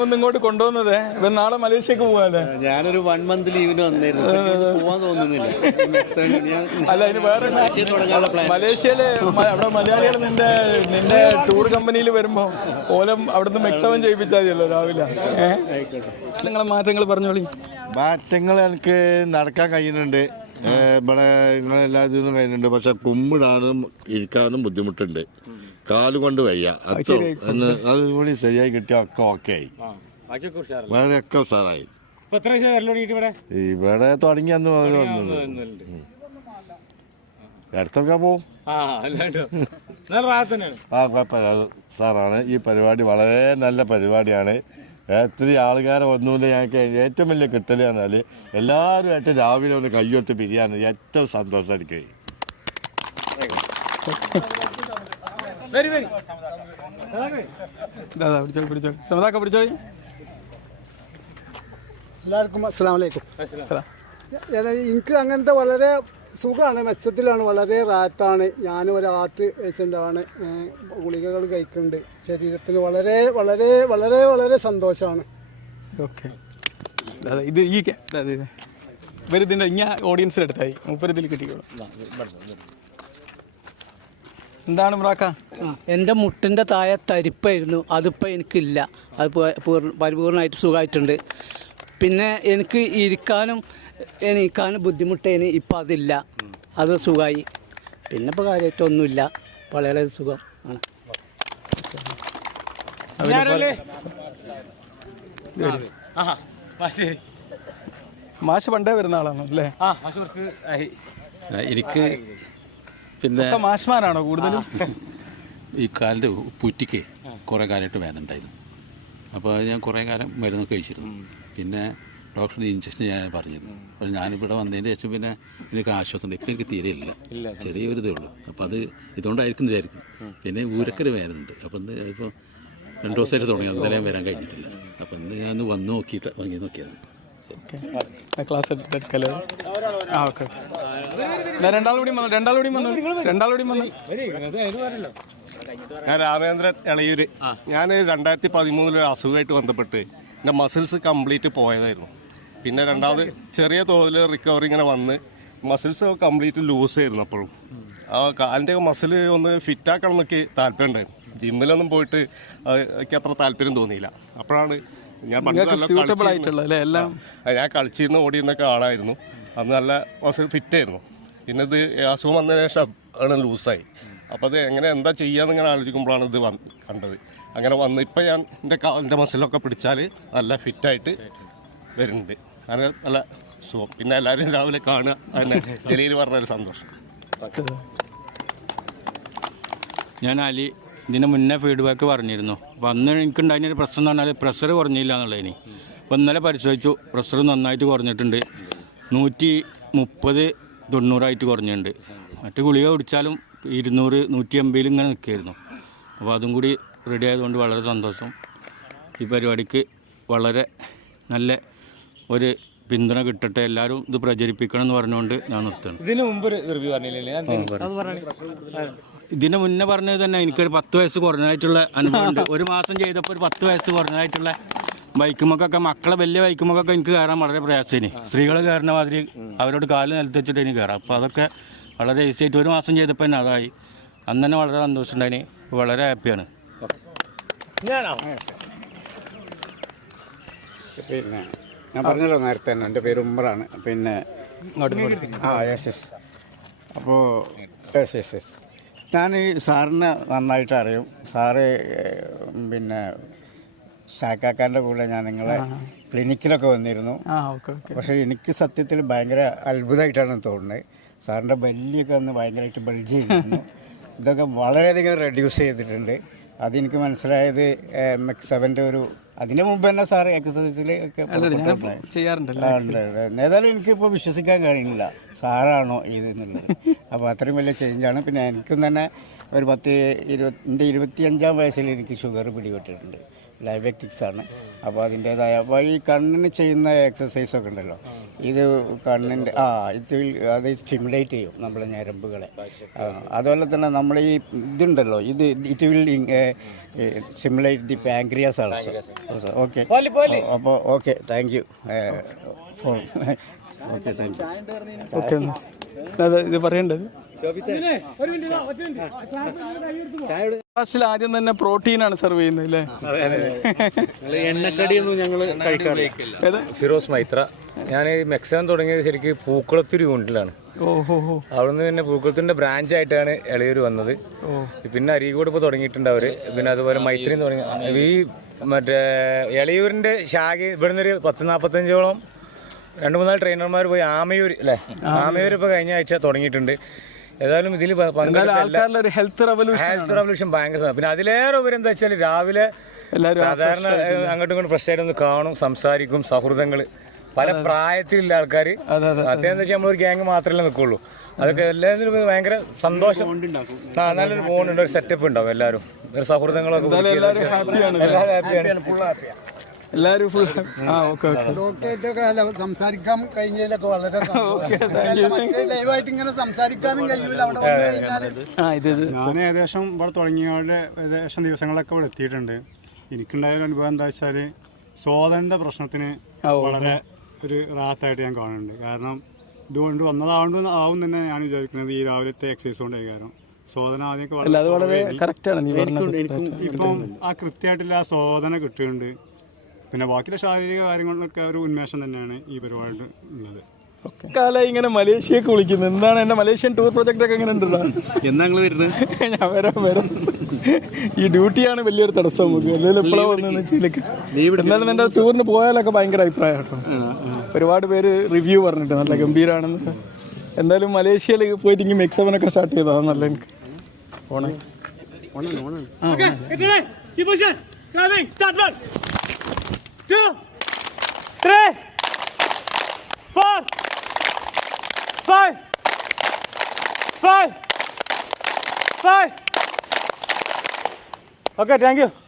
ഇങ്ങോട്ട് കൊണ്ടുവന്നത്. ഇവൻ നാളെ മലേഷ്യക്ക് പോവാല്ലേ? ഞാനൊരു വൺ മന്ത് ലീവിന് വന്നിരുന്നു. പോവാൻ തോന്നുന്നില്ല. Next time ഞാൻ അല്ല അതിന് വേറെ മലേഷ്യയിൽ അവിടെ മലയാളികൾ നിന്റെ നിന്റെ ടൂർ കമ്പനിയിൽ വരുമ്പോ ഓലം അവിടുന്ന് മെക്സവൻ ചെയ്യിപ്പിച്ചാൽ മതിയല്ലോ രാവിലെ. നിങ്ങളെ മാറ്റങ്ങൾ പറഞ്ഞോളി. മാറ്റങ്ങൾ എനിക്ക് നടക്കാൻ കഴിയുന്നുണ്ട്. ഇവിടെ നിങ്ങളെല്ലാ ഇതിനും കഴിയുന്നുണ്ട്. പക്ഷെ കുമ്പിടാനും ഇരിക്കാനും ബുദ്ധിമുട്ടുണ്ട്. കാൽ കൊണ്ട് വയ്യ അത്ര അത് കൂടി ശരിയായി കിട്ടിയ ഒക്കെ ഓക്കെ ആയി. വേറെ ഒക്കെ തുടങ്ങിയിട്ട് ഇവിടെ? തുടങ്ങി അന്ന് ഇടക്കൊക്കെ പോവും. ആ കുഴപ്പമില്ല. സാറാണ്. ഈ പരിപാടി വളരെ നല്ല പരിപാടിയാണ്. എത്ര ആൾക്കാരെ ഒന്നുമില്ല ഞങ്ങൾക്ക് ഏറ്റവും വലിയ കിട്ടൽ പറഞ്ഞാൽ എല്ലാവരുമായിട്ട് രാവിലെ ഒന്ന് കയ്യൊത്ത് പിരിയാണ് ഏറ്റവും സന്തോഷം എനിക്ക്. വരി വെരി. ദാദാ പിടിച്ചോളി പിടിച്ചോളി. സമതാക്ക പിടിച്ചോളി. എല്ലാവർക്കും അസ്സാം വലൈക്കും എനിക്ക് അങ്ങനത്തെ വളരെ സുഖമാണ് മെച്ചത്തിലാണ് വളരെ റാത്താണ്. ഞാനും ഒരു ആർട്ട് പേഷ്യന്റാണ് ഗുളികകൾ കഴിക്കുന്നുണ്ട്. ശരീരത്തിന് വളരെ വളരെ വളരെ വളരെ സന്തോഷമാണ്. ഓക്കെ. ഇത് ഈ ക്യാ- ദാദാ ഇത്. ഇവരിതിന്റെ ഇങ്ങനെ ഓഡിയൻസിൽ എടുത്തായി മൂപ്പരിതിൽ കിട്ടിക്കോളും. എന്താണ് മുറാക്ക ആ, എന്റെ മുട്ടിന്റെ താഴെ തരിപ്പായിരുന്നു. അതിപ്പോൾ എനിക്കില്ല. അത് പരിപൂർണമായിട്ട് സുഖമായിട്ടുണ്ട്. പിന്നെ എനിക്ക് ഇരിക്കാനും എണീക്കാനും ബുദ്ധിമുട്ടേന് ഇപ്പം അതില്ല. അത് സുഖമായി. പിന്നെ ഇപ്പോൾ കാര്യമായിട്ടൊന്നുമില്ല വളരെ സുഖം ആണ്. മാഷ്. പണ്ടേ വരുന്ന ആളാണ് അല്ലേ? ആ മാഷ് കുറച്ച് ആയി എനിക്ക് പിന്നെ മാഷ്മാരാണോ കൂടുതലും? ഈ കാലിന്റെ പുറ്റിക്ക് കുറേ കാലമായിട്ട് വേദന ഉണ്ടായിരുന്നു. അപ്പോൾ അത് ഞാൻ കുറേ കാലം മരുന്നൊക്കെ കഴിച്ചിരുന്നു. പിന്നെ ഡോക്ടറിന് ഇഞ്ചക്ഷൻ ഞാൻ പറഞ്ഞിരുന്നു. അപ്പോൾ ഞാനിവിടെ വന്നതിന് ശേഷം പിന്നെ എനിക്ക് ആശ്വാസമുണ്ട്. ഇപ്പം എനിക്ക് തീരെ ഇല്ല. ചെറിയൊരു ഇതേ ഉള്ളൂ. അപ്പോൾ അത് ഇതുകൊണ്ടായിരിക്കും വിചാരിക്കും പിന്നെ ഊരക്കര വേദന ഉണ്ട്. അപ്പം ഇന്ന് ഇപ്പോൾ രണ്ട് ദിവസമായിട്ട് തുടങ്ങി. അന്നേരം വരാൻ കഴിഞ്ഞിട്ടില്ല. അപ്പം ഇന്ന് ഞാൻ ഒന്ന് വന്ന് നോക്കിയിട്ട് വാങ്ങി നോക്കിയതാണ്. ക്ലാസ് എടുക്കല്ലേ? ആ ഓക്കെ രണ്ടാൾ കൂടി വന്നു രണ്ടാൾ കൂടി വന്നു രണ്ടാൾ കൂടി വന്നു. ഞാൻ രാമേന്ദ്രൻ ഇളയൂര് ഞാൻ രണ്ടായിരത്തി പതിമൂന്നിൽ ഒരു അസുഖമായിട്ട് ബന്ധപ്പെട്ട് എന്റെ മസിൽസ് കംപ്ലീറ്റ് പോയതായിരുന്നു. പിന്നെ രണ്ടാമത് ചെറിയ തോതിൽ റിക്കവറി ഇങ്ങനെ വന്ന് മസിൽസ് കംപ്ലീറ്റ് ലൂസ് ആയിരുന്നു അപ്പോഴും. ആ കാലിന്റെ മസിൽ ഒന്ന് ഫിറ്റാക്കണം എന്നൊക്കെ താല്പര്യം ഉണ്ടായിരുന്നു ജിമ്മിലൊന്നും പോയിട്ട് എനിക്ക് അത്ര താല്പര്യം തോന്നിയില്ല. അപ്പോഴാണ് ഞാൻ സ്യൂട്ടബിൾ ആയിട്ടുള്ള അല്ലേ? എല്ലാം ഞാൻ കളിച്ചിരുന്ന ഓടിയിരുന്നൊക്കെ ആളായിരുന്നു. അന്ന് നല്ല ഫിറ്റ് ആയിരുന്നു പിന്നെ ഇത് അസുഖം വന്നതിന് ശേഷം ആണ് ലൂസായി. അപ്പോൾ അത് എങ്ങനെ എന്താ ചെയ്യാന്ന് ഇങ്ങനെ ആലോചിക്കുമ്പോഴാണ് ഇത് വന്ന് കണ്ടത്. അങ്ങനെ വന്ന് ഇപ്പം ഞാൻ എന്റെ കാലിന്റെ മസിലൊക്കെ പിടിച്ചാൽ നല്ല ഫിറ്റായിട്ട് വരുന്നുണ്ട്. അങ്ങനെ നല്ല സുഖം. പിന്നെ എല്ലാവരും രാവിലെ കാണുക. അതിനെ ജലീൽ പറഞ്ഞൊരു സന്തോഷം. ഞാൻ അലി ഇതിന് മുന്നേ ഫീഡ്ബാക്ക് പറഞ്ഞിരുന്നു. അപ്പോൾ അന്ന് എനിക്കുണ്ടായിരുന്നൊരു പ്രശ്നം എന്ന് പറഞ്ഞാൽ പ്രഷർ കുറഞ്ഞില്ല എന്നുള്ളതിന്. അപ്പോൾ ഇന്നലെ പരിശോധിച്ചു പ്രഷർ നന്നായിട്ട് കുറഞ്ഞിട്ടുണ്ട്. നൂറ്റി മുപ്പത് തൊണ്ണൂറായിട്ട് കുറഞ്ഞിട്ടുണ്ട്. മറ്റു ഗുളിക കുടിച്ചാലും ഇരുന്നൂറ് നൂറ്റി അമ്പതിൽ ഇങ്ങനെ നിൽക്കുകയായിരുന്നു അപ്പോൾ അതും കൂടി റെഡി ആയതുകൊണ്ട് വളരെ സന്തോഷം. ഈ പരിപാടിക്ക് വളരെ നല്ല ഒരു പിന്തുണ കിട്ടട്ടെ എല്ലാവരും ഇത് പ്രചരിപ്പിക്കണം എന്ന് പറഞ്ഞുകൊണ്ട് ഞാൻ നിർത്തുന്നു. ഇതിന് മുമ്പ് റിവ്യൂ പറഞ്ഞില്ലേ? ഇതിന് മുന്നേ പറഞ്ഞത് തന്നെ എനിക്കൊരു പത്ത് വയസ്സ് കുറഞ്ഞതായിട്ടുള്ള അനുഭവമുണ്ട്. ഒരു മാസം ചെയ്തപ്പോൾ ഒരു പത്ത് വയസ്സ് കുറഞ്ഞതായിട്ടുള്ള ബൈക്കുമൊക്കെ മക്കളെ വലിയ ബൈക്കുമൊക്കെ എനിക്ക് കയറാൻ വളരെ പ്രയാസേനി. സ്ത്രീകൾ കയറുന്ന മാതിരി അവരോട് കാൽ നിലത്ത് വെച്ചിട്ട് എനിക്ക് കയറാം. അപ്പോൾ അതൊക്കെ വളരെ ഈസി ആയിട്ട് ഒരു മാസം ചെയ്തപ്പോൾ തന്നെ അതായി. അന്ന് തന്നെ വളരെ സന്തോഷമുണ്ടായിന് വളരെ ഹാപ്പിയാണ്. പിന്നെ ഞാൻ പറഞ്ഞല്ലോ നേരത്തെ തന്നെ എന്റെ പേര് ഉമ്മറാണ്. പിന്നെ ആ യെസ് യെസ്. അപ്പോൾ യെസ് യെസ് യെസ്. ഞാൻ ഈ സാറിനെ നന്നായിട്ട് അറിയും. സാറ് പിന്നെ ഷാക്കാക്കാന്റെ കൂടെ ഞാൻ നിങ്ങളെ ക്ലിനിക്കിലൊക്കെ വന്നിരുന്നു. പക്ഷേ എനിക്ക് സത്യത്തിൽ ഭയങ്കര അത്ഭുതമായിട്ടാണ് തോന്നുന്നത്. സാറിന്റെ ബല്ലിയൊക്കെ ഒന്ന് ഭയങ്കരമായിട്ട് ബൾജ് ചെയ്തിരുന്നു. ഇതൊക്കെ വളരെയധികം റെഡ്യൂസ് ചെയ്തിട്ടുണ്ട്. അതെനിക്ക് മനസ്സിലായത് മെക്സവന്റെ ഒരു അതിന് മുമ്പ് തന്നെ സാർ എക്സസൈസിൽ ഒക്കെ. ചെയ്യാറുണ്ടല്ലോ. ഏതായാലും എനിക്കിപ്പോൾ വിശ്വസിക്കാൻ കഴിയുന്നില്ല. സാറാണോ ഇത് എന്നുള്ളത് അപ്പോൾ അത്രയും വലിയ ചേഞ്ചാണ് പിന്നെ എനിക്കും തന്നെ ഒരു പത്ത് ഇരുപത്തി എന്റെ ഇരുപത്തിയഞ്ചാം വയസ്സിൽ എനിക്ക് ഷുഗർ പിടിപെട്ടിട്ടുണ്ട്. ഡയബറ്റിക്സ് ആണ്. അപ്പോൾ അതിന്റേതായ അപ്പോൾ ഈ കണ്ണിന് ചെയ്യുന്ന എക്സസൈസൊക്കെ ഉണ്ടല്ലോ. ഇത് കണ്ണിന്റെ ആ ഇത് അത് സ്റ്റിമുലേറ്റ് ചെയ്യും നമ്മളെ ഞരമ്പുകളെ. ആ, അതുപോലെ തന്നെ നമ്മൾ ഈ ഇതുണ്ടല്ലോ ഇത് it will stimulate the pancreas also okay. അപ്പോൾ okay thank you. For okay thank you. Okay അതെ ഇത് പറയേണ്ടത് ലാസ്റ്റിൽ ആദ്യം തന്നെ പ്രോട്ടീനാണ് സെർവ് ചെയ്യുന്നത് അല്ലേ? എണ്ണക്കടിയൊന്നും ഞങ്ങൾ കഴിക്കാറില്ല? ഫിറോസ് മൈത്ര. ഞാൻ മെക്സിമം തുടങ്ങിയത് ശരിക്കും പൂക്കുളത്തൂർ യൂണിറ്റിലാണ്. അവിടുന്ന് പിന്നെ പൂക്കുളത്തിന്റെ ബ്രാഞ്ച് ആയിട്ടാണ് എളിയൂർ വന്നത് പിന്നെ അരികൂട് ഇപ്പോൾ തുടങ്ങിയിട്ടുണ്ട് അവർ. പിന്നെ അതുപോലെ മൈത്രി തുടങ്ങി. ഈ മറ്റേ ഇളയൂരിന്റെ ശാഖ ഇവിടുന്ന് ഒരു പത്ത് നാൽപ്പത്തഞ്ചോളം രണ്ട് മൂന്നാൽ ട്രെയിനർമാർ പോയി ആമയൂർ അല്ലേ? ആമയൂർ ഇപ്പോൾ കഴിഞ്ഞ ആഴ്ച തുടങ്ങിയിട്ടുണ്ട്. ഏതായാലും ഇതിൽ ആൾക്കാരിലെ ഒരു ഹെൽത്ത് റെവല്യൂഷൻ ഹെൽത്ത് റവല്യൂഷൻ ഭയങ്കര പിന്നെ അതിലേറെ ഉപരി എന്താ വെച്ചാൽ രാവിലെ സാധാരണ അങ്ങോട്ടും ഇങ്ങോട്ടും ഫ്രഷ് ആയിട്ട് ഒന്ന് കാണും സംസാരിക്കും സൗഹൃദങ്ങൾ പല പ്രായത്തിലുള്ള ആൾക്കാർ അദ്ദേഹം എന്താ വെച്ചാൽ നമ്മളൊരു ഗ്യാങ് മാത്രമല്ലേ നിൽക്കുള്ളൂ അതൊക്കെ എല്ലാത്തിനും ഭയങ്കര സന്തോഷം. ആ നല്ലൊരു ബോണ്ടുണ്ട് ഒരു സെറ്റപ്പ് ഉണ്ടാവും എല്ലാവരും. ഒരു സൗഹൃദങ്ങളൊക്കെ ഹാപ്പിയാണ്. എല്ലാവരും ഹാപ്പിയാണ് എല്ലാവരും ഫുൾ ആ ഓക്കെ സംസാരിക്കാൻ കഴിഞ്ഞതിലൊക്കെ വളരെ ലൈവായിട്ട് ഇങ്ങനെ സംസാരിക്കാനും അവിടെ വന്നു കഴിഞ്ഞാൽ ആ ഇത് ഇത്. ഞാൻ ഏകദേശം ഇവിടെ തുടങ്ങിയവരുടെ ഏകദേശം ദിവസങ്ങളൊക്കെ ഇവിടെ എത്തിയിട്ടുണ്ട്. എനിക്കുണ്ടായ ഒരു അനുഭവം എന്താ വെച്ചാൽ സ്വാതന്ത്ര്യ പ്രശ്നത്തിന് വളരെ ഒരു റാത്തായിട്ട് ഞാൻ കാണുന്നുണ്ട്. കാരണം ഇതുകൊണ്ട് വന്നതാവുകൊണ്ട് ആവും തന്നെ ഞാൻ വിചാരിക്കുന്നത് ഈ രാവിലത്തെ എക്സൈസ് കൊണ്ട് കാരണം. സോദന ആദ്യമൊക്കെ അല്ല അത് വളരെ ഇപ്പം ആ കൃത്യമായിട്ടുള്ള ആ സോദന കിട്ടുന്നുണ്ട് പിന്നെ ബാക്കിയുള്ള ശാരീരിക കാര്യങ്ങളിലൊക്കെ ഒരു ഉന്മേഷം തന്നെയാണ് ഈ പരിപാടി ഉള്ളത്. കാലം ഇങ്ങനെ മലേഷ്യക്ക് വിളിക്കുന്നത് എന്താണ് എന്റെ മലേഷ്യൻ ടൂർ പ്രൊജക്ട് ഒക്കെ എങ്ങനെ ഉണ്ടല്ലോ എന്നാ നിങ്ങൾ വരുന്നത് ഞാൻ വരാം വരാം. ഈ ഡ്യൂട്ടിയാണ് വലിയൊരു തടസ്സം നമുക്ക്. അല്ലെങ്കിൽ എപ്പോഴാണ് വന്നു വെച്ചിലേക്ക് എന്നാലും നിന്റെ ടൂറിന് പോയാലൊക്കെ ഭയങ്കര അഭിപ്രായമാണ് കേട്ടോ. ഒരുപാട് പേര് റിവ്യൂ പറഞ്ഞിട്ട് നല്ല ഗംഭീരാണെന്ന്. എന്തായാലും മലേഷ്യയിൽ പോയിട്ട് ഇങ്ങനെ മെക്സ് സെവൻ ഒക്കെ സ്റ്റാർട്ട് ചെയ്തതാണ് നല്ല എനിക്ക്. ഓണേ two, three, four, five, five, five. Okay, thank you.